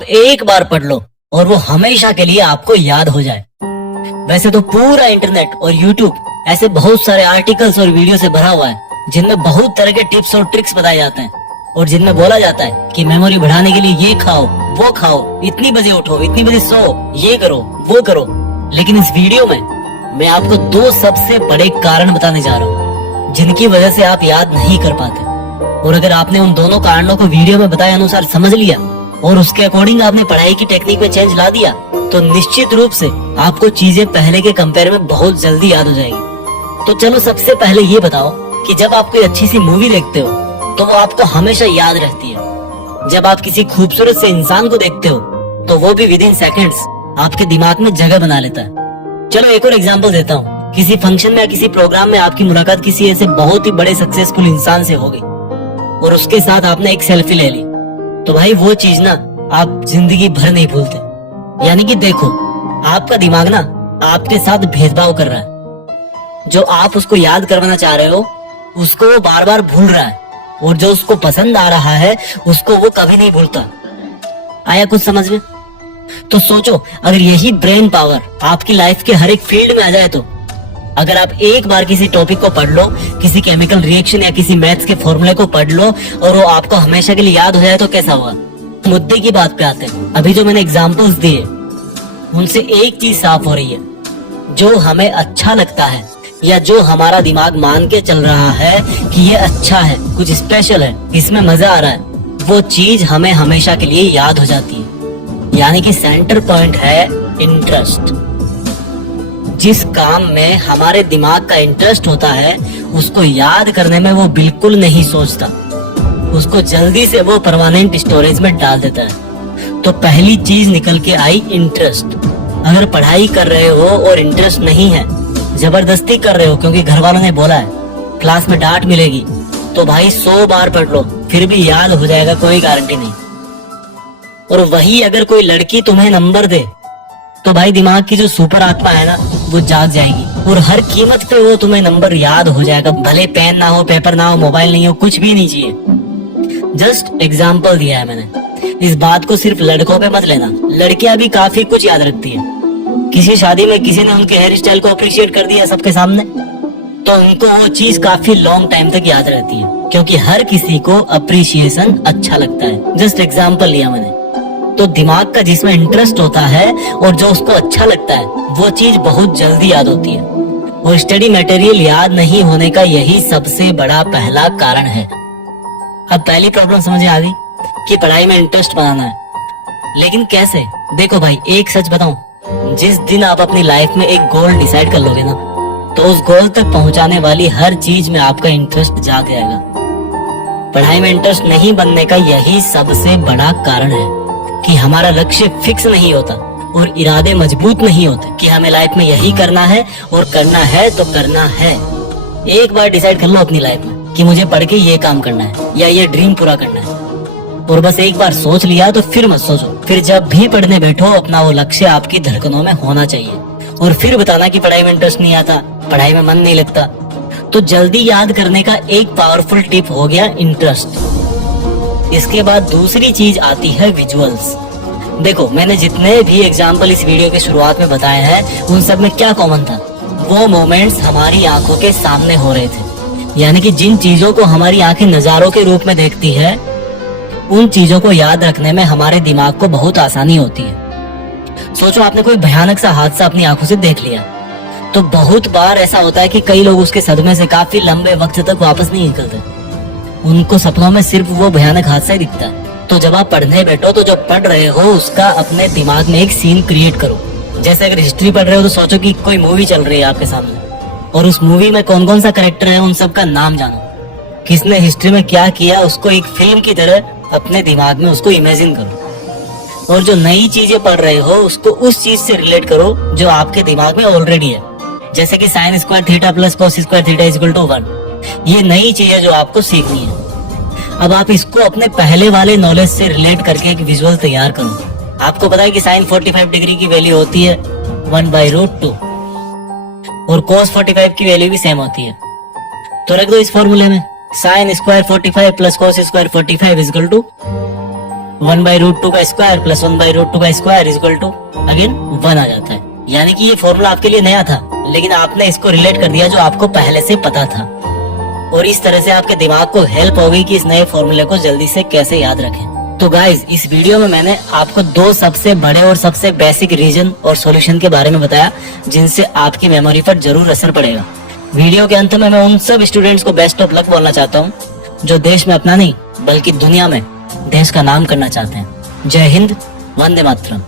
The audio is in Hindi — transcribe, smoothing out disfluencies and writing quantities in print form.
आप एक बार पढ़ लो और वो हमेशा के लिए आपको याद हो जाए। वैसे तो पूरा इंटरनेट और यूट्यूब ऐसे बहुत सारे आर्टिकल्स और वीडियो से भरा हुआ है जिनमें बहुत तरह के टिप्स और ट्रिक्स बताए जाते हैं और जिनमें बोला जाता है कि मेमोरी बढ़ाने के लिए ये खाओ, वो खाओ, इतनी बजे उठो, इतनी बजे सो, ये करो, वो करो। लेकिन इस वीडियो में मैं आपको दो सबसे बड़े कारण बताने जा रहा हूँ जिनकी वजह से आप याद नहीं कर पाते। और अगर आपने उन दोनों कारणों को वीडियो में बताए अनुसार समझ लिया और उसके अकॉर्डिंग आपने पढ़ाई की टेक्निक में चेंज ला दिया तो निश्चित रूप से आपको चीजें पहले के कंपेयर में बहुत जल्दी याद हो जाएगी। तो चलो सबसे पहले ये बताओ कि जब आप कोई अच्छी सी मूवी देखते हो तो वो आपको हमेशा याद रहती है। जब आप किसी खूबसूरत से इंसान को देखते हो तो वो भी विद इन सेकेंड्स आपके दिमाग में जगह बना लेता है। चलो एक और एग्जांपल देता हूँ। किसी फंक्शन में या किसी प्रोग्राम में आपकी मुलाकात किसी ऐसे बहुत ही बड़े सक्सेसफुल इंसान से हो गई और उसके साथ आपने एक सेल्फी ले ली, तो भाई वो चीज ना आप जिंदगी भर नहीं भूलते। यानी कि देखो, आपका दिमाग ना आपके साथ भेदभाव कर रहा है। जो आप उसको याद करवाना चाह रहे हो उसको वो बार बार भूल रहा है और जो उसको पसंद आ रहा है उसको वो कभी नहीं भूलता। आया कुछ समझ में? तो सोचो, अगर यही ब्रेन पावर आपकी लाइफ के हर एक फील्ड में आ जाए तो अगर आप एक बार किसी टॉपिक को पढ़ लो, किसी केमिकल रिएक्शन या किसी मैथ्स के फॉर्मूले को पढ़ लो और वो आपको हमेशा के लिए याद हो जाए तो कैसा होगा? मुद्दे की बात पे आते हैं। अभी जो मैंने एग्जांपल्स दिए उनसे एक चीज साफ हो रही है, जो हमें अच्छा लगता है या जो हमारा दिमाग मान के चल रहा है कि ये अच्छा है, कुछ स्पेशल है, इसमें मजा आ रहा है, वो चीज हमें हमेशा के लिए याद हो जाती है। यानी कि सेंटर पॉइंट है इंटरेस्ट। जिस काम में हमारे दिमाग का इंटरेस्ट होता है उसको याद करने में वो बिल्कुल नहीं सोचता, उसको जल्दी से वो परमानेंट स्टोरेज में डाल देता है। तो पहली चीज निकल के आई इंटरेस्ट। अगर पढ़ाई कर रहे हो और इंटरेस्ट नहीं है, जबरदस्ती कर रहे हो क्योंकि घर वालों ने बोला है, क्लास में डांट मिलेगी, तो भाई 100 बार पढ़ लो फिर भी याद हो जाएगा, कोई गारंटी नहीं। और वही अगर कोई लड़की तुम्हें नंबर दे तो भाई दिमाग की जो सुपर आत्मा है ना वो जाग जाएगी और हर कीमत पे वो तुम्हें नंबर याद हो जाएगा, भले पेन ना हो, पेपर ना हो, मोबाइल नहीं हो, कुछ भी नहीं चाहिए। जस्ट एग्जाम्पल दिया है मैंने। इस बात को सिर्फ लड़कों पे मत लेना, लड़कियां भी काफी कुछ याद रखती है। किसी शादी में किसी ने उनके हेयर स्टाइल को अप्रिशिएट कर दिया सबके सामने तो उनको वो चीज काफी लॉन्ग टाइम तक याद रहती है, क्योंकि हर किसी को अप्रिशिएशन अच्छा लगता है। जस्ट एग्जाम्पल लिया मैंने। तो दिमाग का जिसमें इंटरेस्ट होता है और जो उसको अच्छा लगता है वो चीज बहुत जल्दी याद होती है। और स्टडी मटेरियल याद नहीं होने का यही सबसे बड़ा पहला कारण है। अब पहली प्रॉब्लम समझ आ गई कि पढ़ाई में इंटरेस्ट बनाना है, लेकिन कैसे? देखो भाई, एक सच बताऊं, जिस दिन आप अपनी लाइफ में एक गोल डिसाइड कर लोगे ना तो उस गोल तक पहुंचाने वाली हर चीज में आपका इंटरेस्ट जाग जाएगा। पढ़ाई में इंटरेस्ट नहीं बनने का यही सबसे बड़ा कारण है कि हमारा लक्ष्य फिक्स नहीं होता और इरादे मजबूत नहीं होते कि हमें लाइफ में यही करना है और करना है तो करना है। एक बार डिसाइड कर लो अपनी लाइफ में कि मुझे पढ़ के ये काम करना है या ये ड्रीम पूरा करना है, और बस एक बार सोच लिया तो फिर मत सोचो। फिर जब भी पढ़ने बैठो अपना वो लक्ष्य आपकी धड़कनों में होना चाहिए। और फिर बताना कि पढ़ाई में इंटरेस्ट नहीं आता, पढ़ाई में मन नहीं लगता। तो जल्दी याद करने का एक पावरफुल टिप हो गया इंटरेस्ट। इसके बाद दूसरी चीज आती है विजुअल्स। देखो, मैंने जितने भी एग्जाम्पल इस वीडियो के शुरुआत में बताए हैं उन सब में क्या कॉमन था? वो मोमेंट्स हमारी आंखों के सामने हो रहे थे। यानी कि जिन चीजों को हमारी आंखें नजारों के रूप में देखती है उन चीजों को याद रखने में हमारे दिमाग को बहुत आसानी होती है। सोचो, आपने कोई भयानक सा हादसा अपनी आंखों से देख लिया तो बहुत बार ऐसा होता है कि कई लोग उसके सदमे से काफी लंबे वक्त तक वापस नहीं निकलते। उनको सपनों में सिर्फ वो भयानक हादसा ही दिखता है। तो जब आप पढ़ने बैठो तो जो पढ़ रहे हो उसका अपने दिमाग में एक सीन क्रिएट करो। जैसे अगर हिस्ट्री पढ़ रहे हो तो सोचो कि कोई मूवी चल रही है आपके सामने और उस मूवी में कौन कौन सा कैरेक्टर है उन सब का नाम जानो, किसने हिस्ट्री में क्या किया, उसको एक फिल्म की तरह अपने दिमाग में उसको इमेजिन करो। और जो नई चीजें पढ़ रहे हो उसको उस चीज से रिलेट करो जो आपके दिमाग में ऑलरेडी है। जैसे कि sine square theta plus cos square theta is equal to 1, ये नई चीज है जो आपको सीखनी है। अब आप इसको अपने पहले वाले नॉलेज से रिलेट करके एक विजुअल तैयार करो। आपको पता है कि साइन 45 डिग्री की वैल्यू होती है 1/√2 और cos 45 की वैल्यू भी सेम होती है। तो रख दो इस फॉर्मूले में sine square 45 plus cos square 45 is equal to 1/√2 का स्क्वायर प्लस 1/√2 का स्क्वायर इज इक्वल टू अगेन 1 आ जाता है। यानी कि ये फॉर्मूला आपके लिए नया था, लेकिन आपने इसको रिलेट कर दिया जो आपको पहले से पता था, और इस तरह से आपके दिमाग को हेल्प होगी कि इस नए फॉर्मूले को जल्दी से कैसे याद रखें। तो गाइज, इस वीडियो में मैंने आपको 2 सबसे बड़े और सबसे बेसिक रीजन और सॉल्यूशन के बारे में बताया जिनसे आपकी मेमोरी पर जरूर असर पड़ेगा। वीडियो के अंत में मैं उन सब स्टूडेंट्स को बेस्ट ऑफ लक बोलना चाहता हूँ जो देश में अपना नहीं बल्कि दुनिया में देश का नाम करना चाहते हैं। जय हिंद, वंदे मातरम।